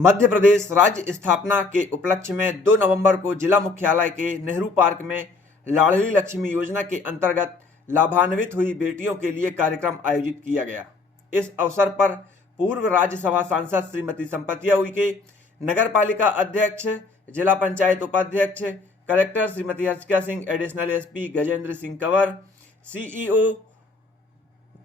मध्य प्रदेश राज्य स्थापना के उपलक्ष्य में 2 नवंबर को जिला मुख्यालय के नेहरू पार्क में लाडली लक्ष्मी योजना के अंतर्गत लाभान्वित हुई बेटियों के लिए कार्यक्रम आयोजित किया गया। इस अवसर पर पूर्व राज्यसभा सांसद श्रीमती संपतिया उइके, नगर पालिका अध्यक्ष, जिला पंचायत उपाध्यक्ष, collector Shrimati Harshika Singh, additional SP Gajendra Singh Kanwar, CEO,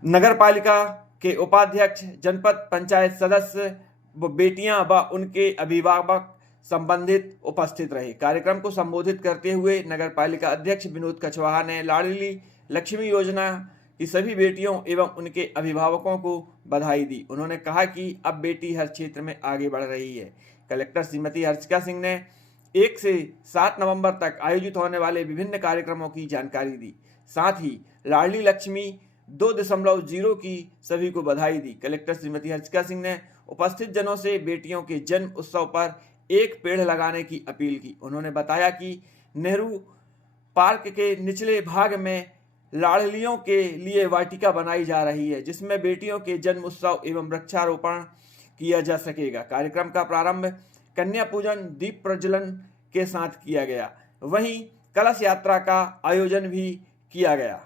नगर पालिका के उपाध्यक्ष, जनपद पंचायत सदस्य, बेटियां व उनके अभिभावक संबंधित उपस्थित रहे। कार्यक्रम को संबोधित करते हुए नगर पालिका अध्यक्ष विनोद कछवाहा ने लाडली लक्ष्मी योजना की सभी बेटियों एवं उनके अभिभावकों को बधाई दी। उन्होंने कहा कि अब बेटी हर क्षेत्र में आगे बढ़ रही है। कलेक्टर श्रीमती हर्षिका सिंह ने 1 से 7 नवंबर तक आयोजित होने वाले विभिन्न कार्यक्रमों की जानकारी दी। साथ ही लाडली लक्ष्मी 2.0 की सभी को बधाई दी। कलेक्टर श्रीमती हर्षिका सिंह ने उपस्थित जनों से बेटियों के जन्म उत्सव पर एक पेड़ लगाने की अपील की। उन्होंने बताया कि नेहरू पार्क के निचले भाग में लाडलियों के लिए वाटिका बनाई जा रही है, जिसमें बेटियों के जन्म उत्सव एवं वृक्षारोपण किया जा सकेगा। कार्यक्रम का प्रारंभ कन्या पूजन, दीप प्रज्वलन के साथ किया गया। वहीं कलश यात्रा का आयोजन भी किया गया।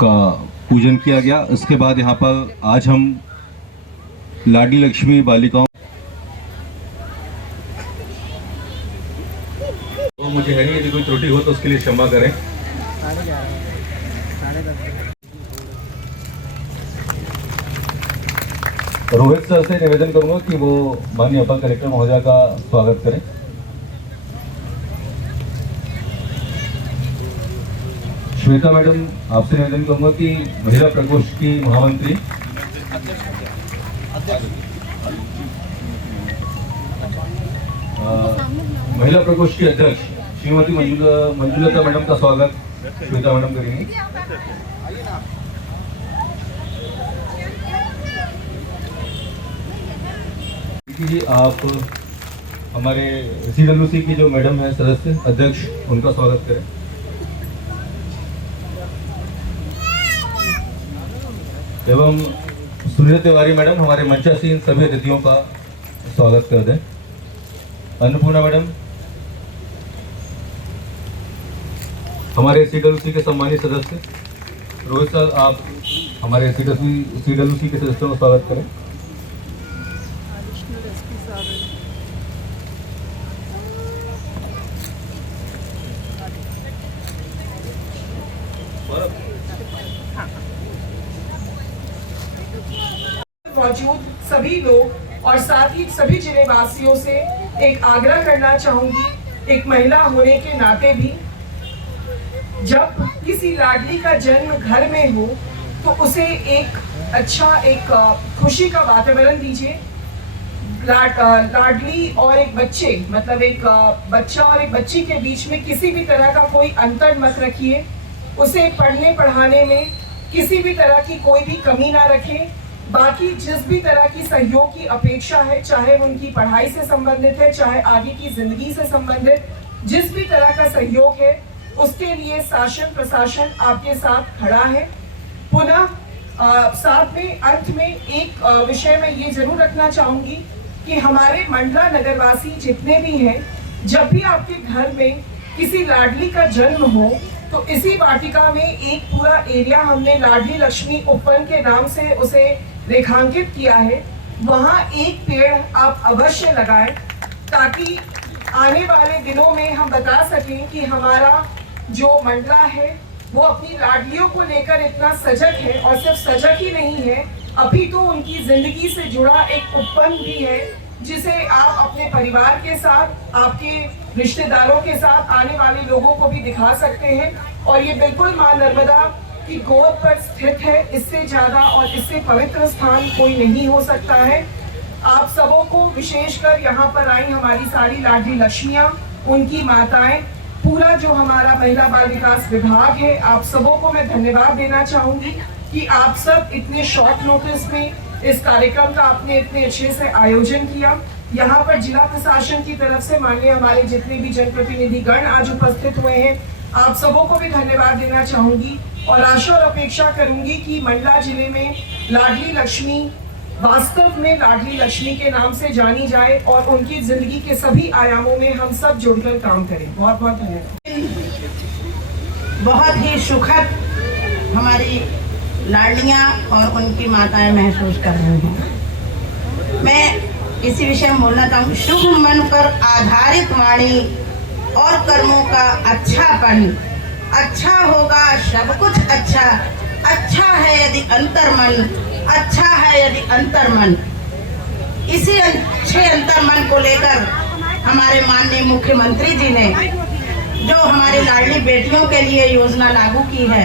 का पूजन किया गया। इसके बाद यहाँ पर आज हम लाडली लक्ष्मी बालिकाओं, तो मुझे है नहीं, यदि कोई त्रुटि हो तो उसके लिए क्षमा करें। रोहित सर से निवेदन करूंगा कि वो माननीय अपर कलेक्टर महोदया का स्वागत करें। श्वेता मैडम, आपसे निवेदन करूंगा कि महिला प्रकोष्ठ की महामंत्री महिला प्रकोष्ठ की अध्यक्ष श्रीमती मंजुलता मैडम का स्वागत श्वेता मैडम करेंगी। जी, आप हमारे CWC की जो मैडम है सदस्य अध्यक्ष, उनका स्वागत करें। एवं सुनीता तिवारी मैडम, हमारे मंचासीन सभी अतिथियों का स्वागत कर दें। अन्नपूर्णा मैडम, हमारे CWC के सम्मानित सदस्य। रोहित सर, आप हमारे CWC के सदस्यों का स्वागत करें। मौजूद सभी लोग और साथ ही सभी जिले वासियों से एक आग्रह करना चाहूंगी, एक महिला होने के नाते भी, जब किसी लाडली का जन्म घर में हो तो उसे एक अच्छा, एक खुशी का वातावरण दीजिए। लाडली और एक बच्चे, मतलब एक बच्चा और एक बच्ची के बीच में किसी भी तरह का कोई अंतर मत रखिए। उसे पढ़ने पढ़ाने में किसी भी तरह की कोई भी कमी ना रखें। बाकी जिस भी तरह की सहयोग की अपेक्षा है, चाहे उनकी पढ़ाई से संबंधित है, चाहे आगे की जिंदगी से संबंधित जिस भी तरह का सहयोग है, उसके लिए शासन प्रशासन आपके साथ खड़ा है। पुनः साथ में अंत में एक विषय मैं ये जरूर रखना चाहूंगी कि हमारे मंडला नगरवासी जितने भी हैं, जब भी आपके घर में किसी लाडली का जन्म हो तो इसी वाटिका में एक पूरा एरिया हमने लाडली लक्ष्मी उपवन के नाम से उसे रेखांकित किया है। वहाँ एक पेड़ आप अवश्य लगाएं, ताकि आने वाले दिनों में हम बता सकें कि हमारा जो मंडला है वो अपनी लाडलियों को लेकर इतना सजग है, और सिर्फ सजग ही नहीं है, अभी तो उनकी जिंदगी से जुड़ा एक उपवन भी है, जिसे आप अपने परिवार के साथ, आपके रिश्तेदारों के साथ, आने वाले लोगों को भी दिखा सकते हैं। और ये बिल्कुल मां नर्मदा कि गोद पर स्थित है, इससे ज्यादा और इससे पवित्र स्थान कोई नहीं हो सकता है। आप सबों को, विशेषकर यहाँ पर आई हमारी सारी लाडली लक्ष्मियाँ, उनकी माताएं, पूरा जो हमारा महिला बाल विकास विभाग है, आप सबों को मैं धन्यवाद देना चाहूंगी कि आप सब इतने शॉर्ट नोटिस में इस कार्यक्रम का आपने इतने अच्छे से आयोजन किया। यहाँ पर जिला प्रशासन की तरफ से माननीय हमारे जितने भी जनप्रतिनिधि गण आज उपस्थित हुए हैं, आप सबों को भी धन्यवाद देना चाहूंगी और आशा और अपेक्षा करूंगी कि मंडला जिले में लाडली लक्ष्मी वास्तव में लाडली लक्ष्मी के नाम से जानी जाए और उनकी जिंदगी के सभी आयामों में हम सब जुड़कर काम करें। बहुत बहुत धन्यवाद। बहुत ही सुखद हमारी लाडलियां और उनकी माताएं महसूस कर रही हैं। मैं इसी विषय में बोलना चाहूँ। शुभ मन पर आधारित वाणी और कर्मों का अच्छापन, अच्छा होगा सब कुछ अच्छा, अच्छा है यदि अंतर्मन, अच्छा है यदि अंतर्मन। इसी अच्छे अंतर्मन को लेकर हमारे माननीय मुख्यमंत्री जी ने जो हमारी लाडली बेटियों के लिए योजना लागू की है,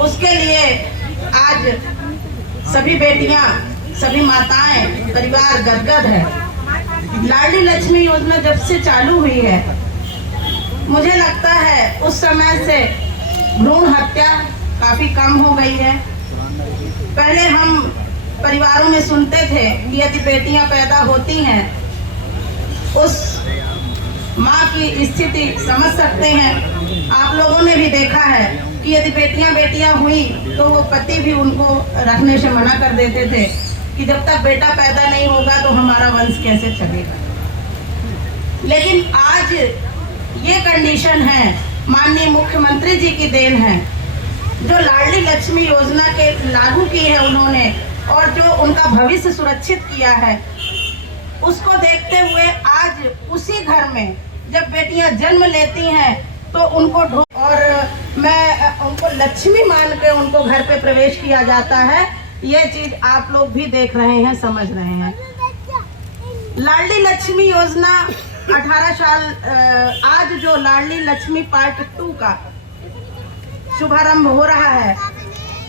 उसके लिए आज सभी बेटियां, सभी माताएं, परिवार गदगद है। लाडली लक्ष्मी योजना जब से चालू हुई है, मुझे लगता है उस समय से भ्रूण हत्या काफी कम हो गई है। पहले हम परिवारों में सुनते थे कि यदि बेटियां पैदा होती हैं, उस माँ की स्थिति समझ सकते हैं। आप लोगों ने भी देखा है कि यदि बेटियां हुई तो वो पति भी उनको रखने से मना कर देते थे कि जब तक बेटा पैदा नहीं होगा तो हमारा वंश कैसे चलेगा। लेकिन आज ये कंडीशन है, माननीय मुख्यमंत्री जी की देन है, जो लाडली लक्ष्मी योजना के लागू की है उन्होंने और जो उनका भविष्य सुरक्षित किया है, उसको देखते हुए आज उसी घर में जब बेटियां जन्म लेती हैं तो उनको और मैं उनको लक्ष्मी मान के उनको घर पे प्रवेश किया जाता है। ये चीज आप लोग भी देख रहे हैं, समझ रहे हैं। लाडली लक्ष्मी योजना 18 साल आज जो लाडली लक्ष्मी पार्ट 2 का शुभारंभ हो रहा है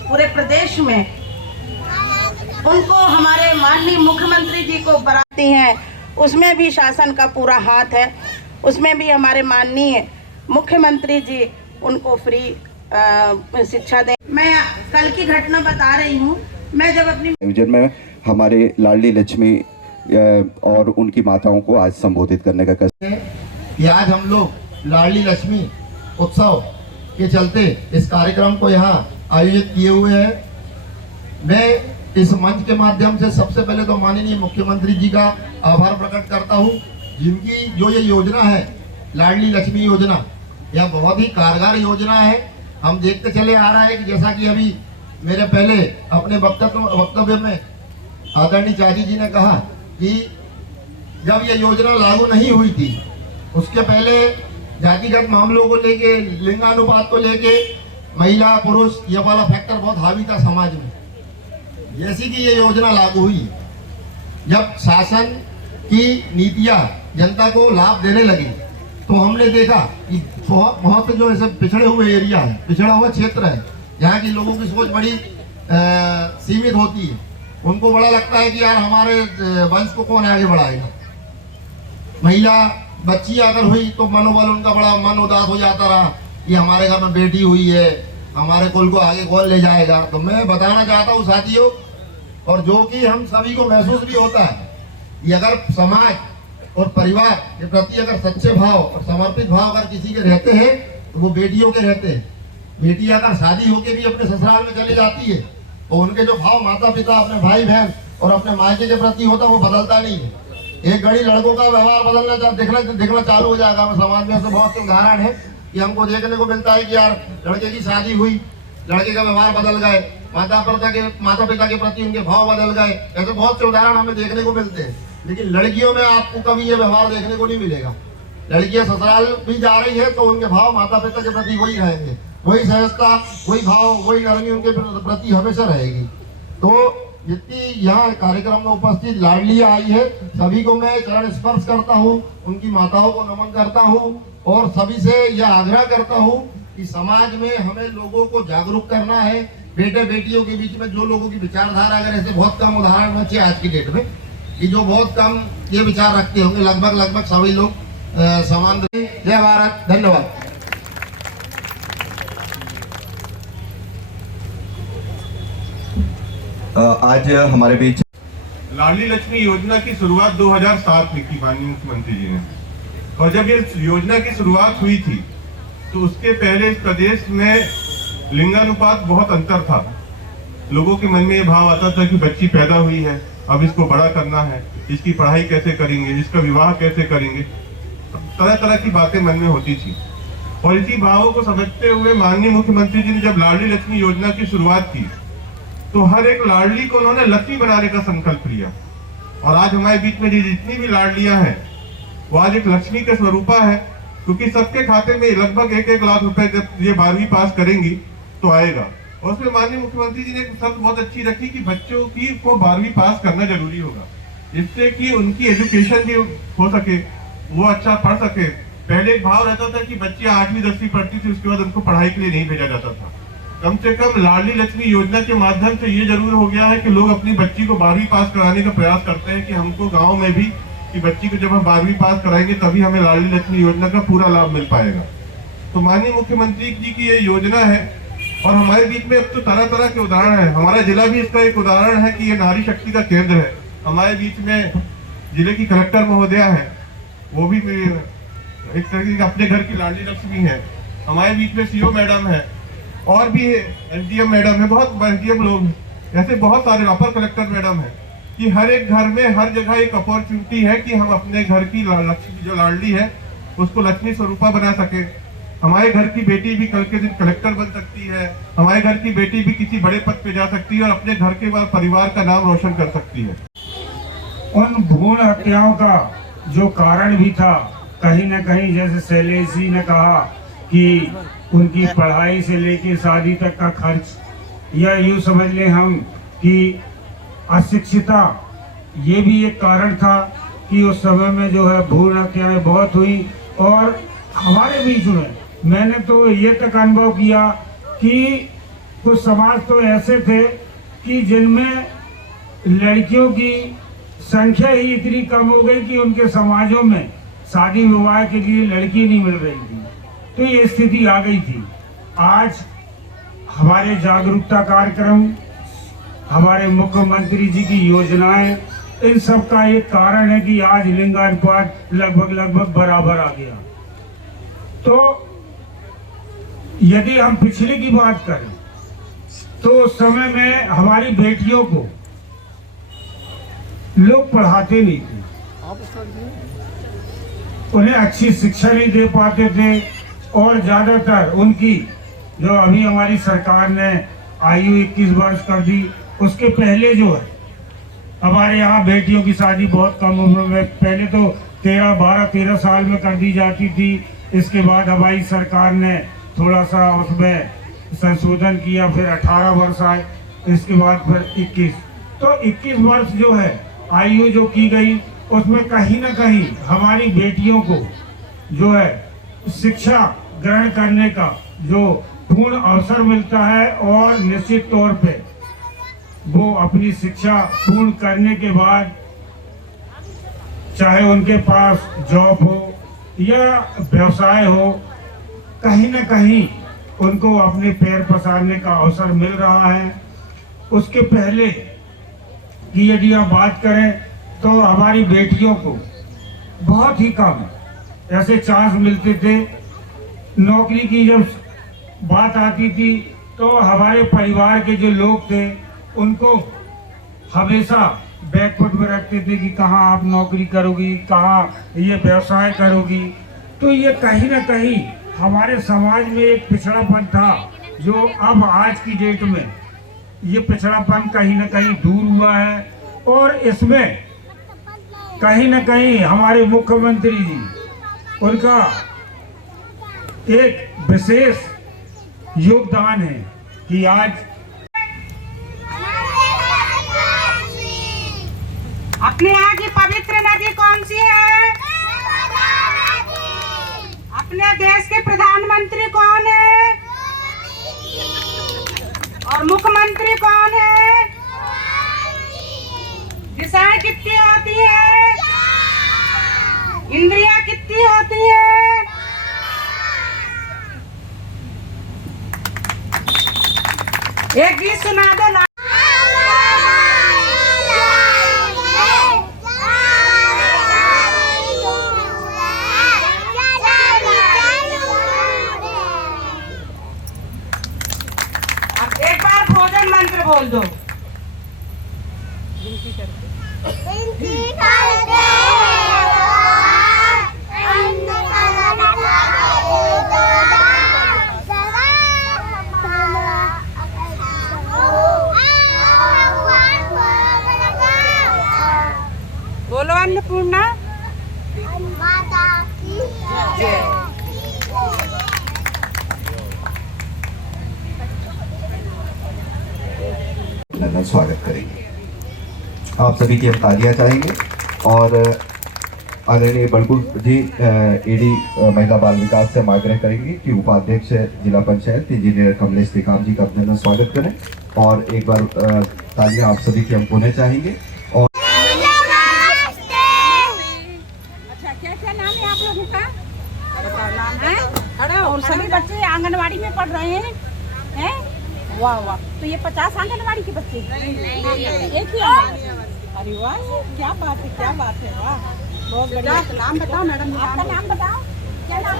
पूरे प्रदेश में, उनको हमारे माननीय मुख्यमंत्री जी को बराती हैं, उसमें भी शासन का पूरा हाथ है। उसमें भी हमारे माननीय मुख्यमंत्री जी उनको फ्री शिक्षा दें। मैं कल की घटना बता रही हूँ। मैं जब अपनी आयोजन में हमारे लाडली लक्ष्मी और उनकी माताओं को आज संबोधित करने का कि आज हम लोग लाडली लक्ष्मी उत्सव के चलते इस कार्यक्रम को यहाँ आयोजित किए हुए हैं। मैं इस मंच के माध्यम से सबसे पहले तो माननीय मुख्यमंत्री जी का आभार प्रकट करता हूँ, जिनकी जो ये योजना है लाडली लक्ष्मी योजना, यह बहुत ही कारगर योजना है। हम देखते चले आ रहा है कि जैसा कि अभी मेरे पहले अपने वक्तव्य में आदरणीय चाची जी ने कहा कि जब ये योजना लागू नहीं हुई थी, उसके पहले जातिगत मामलों को लेके, लिंगानुपात को लेके महिला पुरुष ये वाला फैक्टर बहुत हावी था समाज में। जैसी कि ये योजना लागू हुई, जब शासन की नीतियां जनता को लाभ देने लगी, तो हमने देखा कि बहुत जो ऐसे पिछड़े हुए एरिया है, पिछड़ा हुआ क्षेत्र है, यहाँ की लोगों की सोच बड़ी सीमित होती है। उनको बड़ा लगता है कि यार हमारे वंश को कौन आगे बढ़ाएगा। महिला बच्ची अगर हुई तो मनोबल उनका बड़ा मन उदास हो जाता रहा कि हमारे घर में बेटी हुई है, हमारे कुल को आगे कौन ले जाएगा। तो मैं बताना चाहता हूँ साथियों, और जो कि हम सभी को महसूस भी होता है कि अगर समाज और परिवार के प्रति अगर सच्चे भाव और समर्पित भाव अगर किसी के रहते हैं तो वो बेटियों के रहते हैं। बेटी अगर शादी होके भी अपने ससुराल में चली जाती है तो उनके जो भाव माता पिता, अपने भाई बहन और अपने मायके के प्रति होता है वो बदलता नहीं है। एक घड़ी लड़कों का व्यवहार बदलना देखना चालू हो जाएगा। हमें समाज में ऐसे बहुत से उदाहरण है कि हमको देखने को मिलता है कि यार लड़के की शादी हुई, लड़के का व्यवहार बदल गए, माता पिता के प्रति उनके भाव बदल गए। ऐसे बहुत से उदाहरण हमें देखने को मिलते हैं। लेकिन लड़कियों में आपको कभी ये व्यवहार देखने को नहीं मिलेगा। लड़कियां ससुराल भी जा रही है तो उनके भाव माता पिता के प्रति वही रहेंगे, वही सहजता, वही भाव, वही नरमी उनके प्रति हमेशा रहेगी। तो जितनी यहाँ कार्यक्रम में उपस्थित लाडलियां आई है, सभी को मैं चरण स्पर्श करता हूँ, उनकी माताओं को नमन करता हूँ और सभी से यह आग्रह करता हूँ कि समाज में हमें लोगों को जागरूक करना है। बेटे बेटियों के बीच में जो लोगों की विचारधारा, अगर ऐसे बहुत कम उदाहरण बचे आज की डेट में कि जो बहुत कम ये विचार रखते होंगे, लगभग सभी लोग समान। जय भारत, धन्यवाद। आज हमारे बीच लाडली लक्ष्मी योजना की शुरुआत 2007 में की माननीय मुख्यमंत्री जी ने, और जब ये योजना की शुरुआत हुई थी तो उसके पहले इस प्रदेश में लिंगानुपात बहुत अंतर था। लोगों के मन में ये भाव आता था कि बच्ची पैदा हुई है, अब इसको बड़ा करना है, इसकी पढ़ाई कैसे करेंगे, इसका विवाह कैसे करेंगे, तरह तरह की बातें मन में होती थी। और इसी भावों को समझते हुए माननीय मुख्यमंत्री जी ने जब लाडली लक्ष्मी योजना की शुरुआत की तो हर एक लाडली को उन्होंने लक्ष्मी बनाने का संकल्प लिया। और आज हमारे बीच में जितनी भी लाडलियां हैं वो आज एक लक्ष्मी के स्वरूपा है, क्योंकि सबके खाते में लगभग 1-1 लाख रुपए जब ये 12वीं पास करेंगी तो आएगा। और उसमें माननीय मुख्यमंत्री जी ने एक शब्द बहुत अच्छी रखी कि बच्चों की को 12वीं पास करना जरूरी होगा, जिससे कि उनकी एजुकेशन भी हो सके, वो अच्छा पढ़ सके। पहले एक भाव रहता था कि बच्चियां 8वीं 10वीं पढ़ती थी, उसके बाद उनको पढ़ाई के लिए नहीं भेजा जाता था। कम से कम लाडली लक्ष्मी योजना के माध्यम से ये जरूर हो गया है कि लोग अपनी बच्ची को 12वीं पास कराने का प्रयास करते हैं कि हमको गांव में भी कि बच्ची को जब हम 12वीं पास कराएंगे तभी हमें लाडली लक्ष्मी योजना का पूरा लाभ मिल पाएगा। तो माननीय मुख्यमंत्री जी की ये योजना है और हमारे बीच में अब तो तरह तरह के उदाहरण है। हमारा जिला भी इसका एक उदाहरण है कि ये नारी शक्ति का केंद्र है। हमारे बीच में जिले की कलेक्टर महोदया है, वो भी एक तरीके की अपने घर की लाडली लक्ष्मी है। हमारे बीच में सीओ मैडम है और भी एसडीएम मैडम है, बहुत एसडीएम लोग हैं, ऐसे बहुत सारे अपर कलेक्टर मैडम है कि हर एक घर में हर जगह एक अपॉर्चुनिटी है कि हम अपने घर की लक्ष्मी जो लाडली है उसको लक्ष्मी स्वरूपा बना सके। हमारे घर की बेटी भी कल के दिन कलेक्टर बन सकती है, हमारे घर की बेटी भी किसी बड़े पद पे जा सकती है और अपने घर के बाद परिवार का नाम रोशन कर सकती है। उन भ्रूण हत्याओं का जो कारण भी था, कहीं न कहीं जैसे शैलेश जी ने कहा कि उनकी पढ़ाई से लेकर शादी तक का खर्च, या यूँ समझ लें हम कि अशिक्षिता, ये भी एक कारण था कि उस समय में जो है भ्रूण हत्याएं बहुत हुई। और हमारे बीच में मैंने तो ये तक अनुभव किया कि कुछ समाज तो ऐसे थे कि जिनमें लड़कियों की संख्या ही इतनी कम हो गई कि उनके समाजों में शादी विवाह के लिए लड़की नहीं मिल रही थी। तो ये स्थिति आ गई थी। आज हमारे जागरूकता कार्यक्रम, हमारे मुख्यमंत्री जी की योजनाएं, इन सब का एक कारण है कि आज लिंगानुपात लगभग बराबर आ गया। तो यदि हम पिछले की बात करें तो उस समय में हमारी बेटियों को लोग पढ़ाते नहीं थे, उन्हें अच्छी शिक्षा नहीं दे पाते थे। और ज्यादातर उनकी जो अभी हमारी सरकार ने आयु 21 वर्ष कर दी, उसके पहले जो है हमारे यहाँ बेटियों की शादी बहुत कम उम्र में, पहले तो 12-13 साल में कर दी जाती थी। इसके बाद हमारी सरकार ने थोड़ा सा उसमें संशोधन किया, फिर 18 वर्ष आए, इसके बाद फिर 21। तो 21 वर्ष जो है आयु जो की गई, उसमें कहीं ना कहीं हमारी बेटियों को जो है शिक्षा ग्रहण करने का जो पूर्ण अवसर मिलता है और निश्चित तौर पे वो अपनी शिक्षा पूर्ण करने के बाद चाहे उनके पास जॉब हो या व्यवसाय हो, कहीं ना कहीं उनको अपने पैर पसारने का अवसर मिल रहा है। उसके पहले की यदि आप बात करें तो हमारी बेटियों को बहुत ही कम ऐसे चांस मिलते थे। नौकरी की जब बात आती थी तो हमारे परिवार के जो लोग थे उनको हमेशा बैकफुट में रखते थे कि कहाँ आप नौकरी करोगी, कहाँ ये व्यवसाय करोगी। तो ये कहीं ना कहीं हमारे समाज में एक पिछड़ापन था, जो अब आज की डेट में ये पिछड़ापन कहीं ना कहीं दूर हुआ है। और इसमें कहीं ना कहीं हमारे मुख्यमंत्री जी, उनका एक विशेष योगदान है कि आज अपने यहाँ की पवित्र नदी कौन सी है? अपने देश के प्रधानमंत्री कौन है और मुख्यमंत्री कौन है? दिशाएं कितनी होती है? इंद्रियां कितनी होती है? एक गीत सुना दो। एक बार भोजन मंत्र बोल दो। बोलो अन्नपूर्णा। स्वागत करेंगे। आप सभी की हम तालियां चाहेंगे और आदरणीय बड़कुल जी ईडी महिला बाल विकास से हम आग्रह करेंगे कि उपाध्यक्ष जिला पंचायत इंजीनियर कमलेश टिकाम जी का अपने में स्वागत करें और एक बार तालियां आप सभी की हम पुनः चाहेंगे। और अच्छा, क्या क्या नाम है आप लोगों का? नाम है खड़ा और सभी बच्चे आंगनवाड़ी में पढ़ रहे हैं? वाह वाह, तो ये 50 आंगनवाड़ी के बच्चे एक ही? अरे वाह, क्या बात है, क्या बात है, वाह बहुत बढ़िया। नाम बताओ मैडम, आपका नाम बताओ। क्या नाम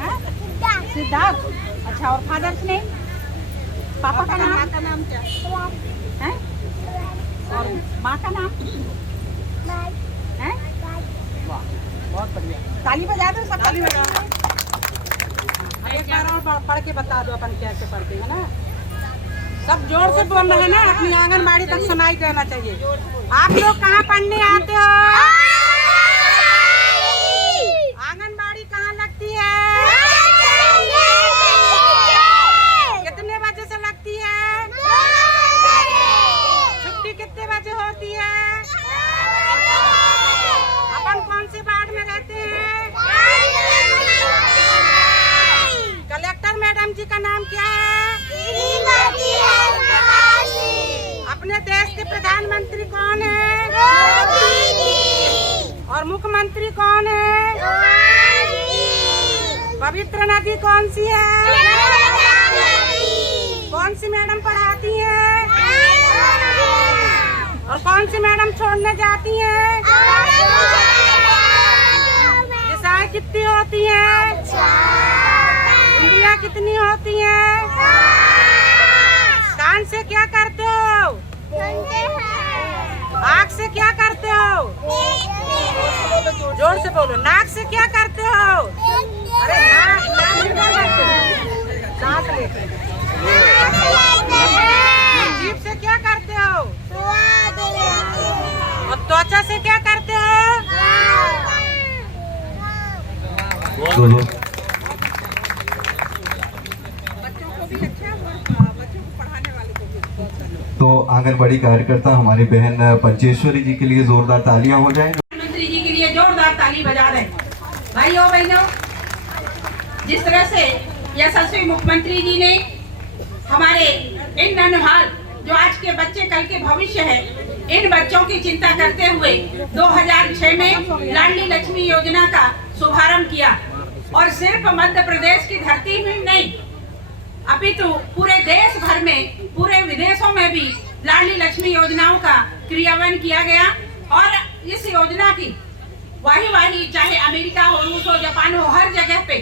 है? सिद्धार्थ। अच्छा, और फादर्स नेम? पापा का नाम? का नाम क्या है? और माँ का नाम है? वाह बहुत बढ़िया, ताली बजा दो सब। ताली बजाओ। एक बार और पढ़ के बता दो अपन कैसे पढ़ते हैं ना। सब जोर से बोलना है ना, अपनी आंगनबाड़ी तक सुनाई देना चाहिए। आप लोग कहाँ पढ़ने आते हो? आंगनबाड़ी कहाँ लगती है? कितने बजे से लगती है? छुट्टी कितने बजे होती है? अपन कौन से वार्ड में रहते हैं? कलेक्टर मैडम जी का नाम क्या है? अपने देश के प्रधानमंत्री कौन है और मुख्यमंत्री कौन है? पवित्र नदी कौन सी है? कौन सी मैडम पढ़ाती है और कौन सी मैडम छोड़ने जाती है? दिशाएं कितनी होती है? इंद्रियां कितनी होती हैं? कान से क्या करते हो? आँख से क्या करते हो? जोर से बोलो। नाक से क्या करते हो? अरे नाक से क्या करते हो? सांस लेते हो। जीभ से क्या करते हो? और त्वचा से क्या करते हो? तो आंगनबाड़ी कार्यकर्ता हमारी बहन पंचेश्वरी जी के लिए जोरदार तालियां हो जाएं। प्रधानमंत्री जी के लिए जोरदार ताली बजा दें। भाइयों बहनों, जिस तरह से यशस्वी मुख्यमंत्री जी ने हमारे इन नन्हाल जो आज के बच्चे कल के भविष्य है, इन बच्चों की चिंता करते हुए 2006 में लाडली लक्ष्मी योजना का शुभारंभ किया और सिर्फ मध्य प्रदेश की धरती में नहीं अपितु पूरे देश भर में, पूरे विदेशों में भी लाडली लक्ष्मी योजनाओं का क्रियान्वयन किया गया। और इस योजना की वाही चाहे अमेरिका हो, रूस हो, जापान हो, हर जगह पे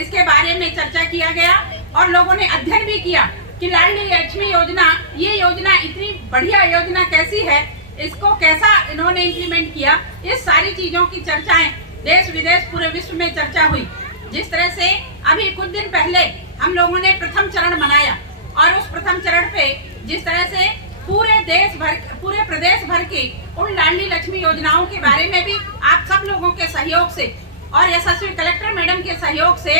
इसके बारे में चर्चा किया गया और लोगों ने अध्ययन भी किया कि लाडली लक्ष्मी योजना, ये योजना इतनी बढ़िया योजना कैसी है, इसको कैसा इन्होंने इम्प्लीमेंट किया। इस सारी चीजों की चर्चाएं देश विदेश पूरे विश्व में चर्चा हुई। जिस तरह से अभी कुछ दिन पहले हम लोगों ने प्रथम चरण मनाया और उस प्रथम चरण पे जिस तरह से पूरे प्रदेश भर की उन लाडली लक्ष्मी योजनाओं के बारे में भी आप सब लोगों के सहयोग से और यशस्वी कलेक्टर मैडम के सहयोग से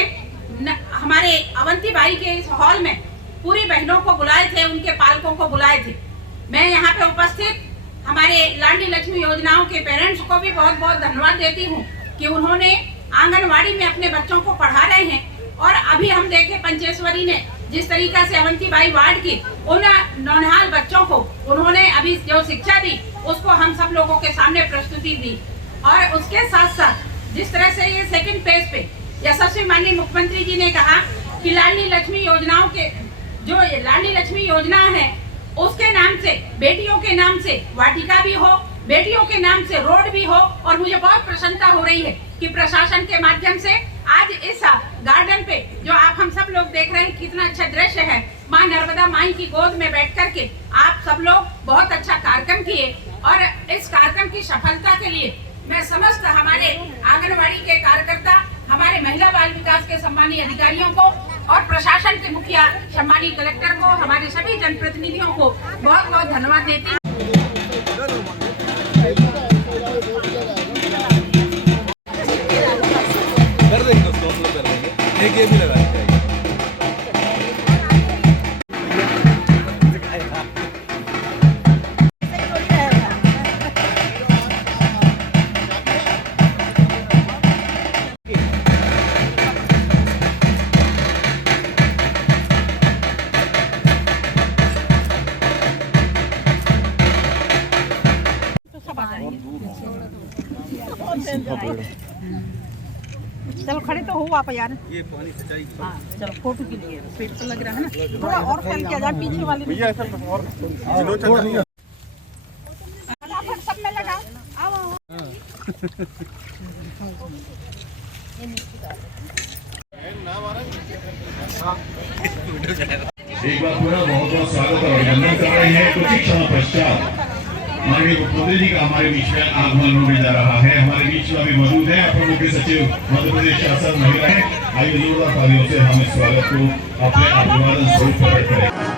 हमारे अवंती बाई के इस हॉल में पूरी बहनों को बुलाए थे, उनके पालकों को बुलाए थे। मैं यहाँ पे उपस्थित हमारे लाडली लक्ष्मी योजनाओं के पेरेंट्स को भी बहुत बहुत धन्यवाद देती हूँ कि उन्होंने आंगनवाड़ी में अपने बच्चों को पढ़ा रहे हैं। और अभी हम देखे पंचेश्वरी ने जिस तरीका से अवंतीबाई वार्ड की उन नौनिहाल बच्चों को उन्होंने अभी जो शिक्षा दी उसको हम सब लोगों के सामने प्रस्तुति दी। और उसके साथ साथ जिस तरह से ये सेकंड पेज पे यशस्वी माननीय मुख्यमंत्री जी ने कहा कि लाडली लक्ष्मी योजनाओं के जो लाडली लक्ष्मी योजना है उसके नाम से बेटियों के नाम से वाटिका भी हो, बेटियों के नाम से रोड भी हो। और मुझे बहुत प्रसन्नता हो रही है कि प्रशासन के माध्यम से आज इस गार्डन पे जो आप हम सब लोग देख रहे हैं कितना अच्छा दृश्य है, माँ नर्मदा माई की गोद में बैठ कर के आप सब लोग बहुत अच्छा कार्यक्रम किए। और इस कार्यक्रम की सफलता के लिए मैं समस्त हमारे आंगनवाड़ी के कार्यकर्ता, हमारे महिला बाल विकास के सम्मानीय अधिकारियों को और प्रशासन के मुखिया सम्मानीय कलेक्टर को, हमारे सभी जनप्रतिनिधियों को बहुत बहुत धन्यवाद देती हूँ। कर देंगे उसको, हम लोग कर देंगे। एक ये भी लगा देंगे। चलो खड़े तो हो आप यार। ये पानी सच्चाई। हाँ चलो फोटो के लिए पेट तो लग रहा है ना, थोड़ा और फैल के आ जाए पीछे वाले भैया ऐसा और सब में लगा आओ। एक बार पूरा बहुत बहुत स्वागत और अभिनंदन कर रहे हैं। कुछ ही क्षण पश्चात माननीय मुख्यमंत्री जी का हमारे बीच में आगमन होने जा रहा है। हमारे बीच में अभी मौजूद है अपर मुख्य सचिव मध्य प्रदेश शासन महिला है। आइए जोरदार तालियों से हम इस स्वागत को अपने अभिवादन स्वरूप प्रकट करें।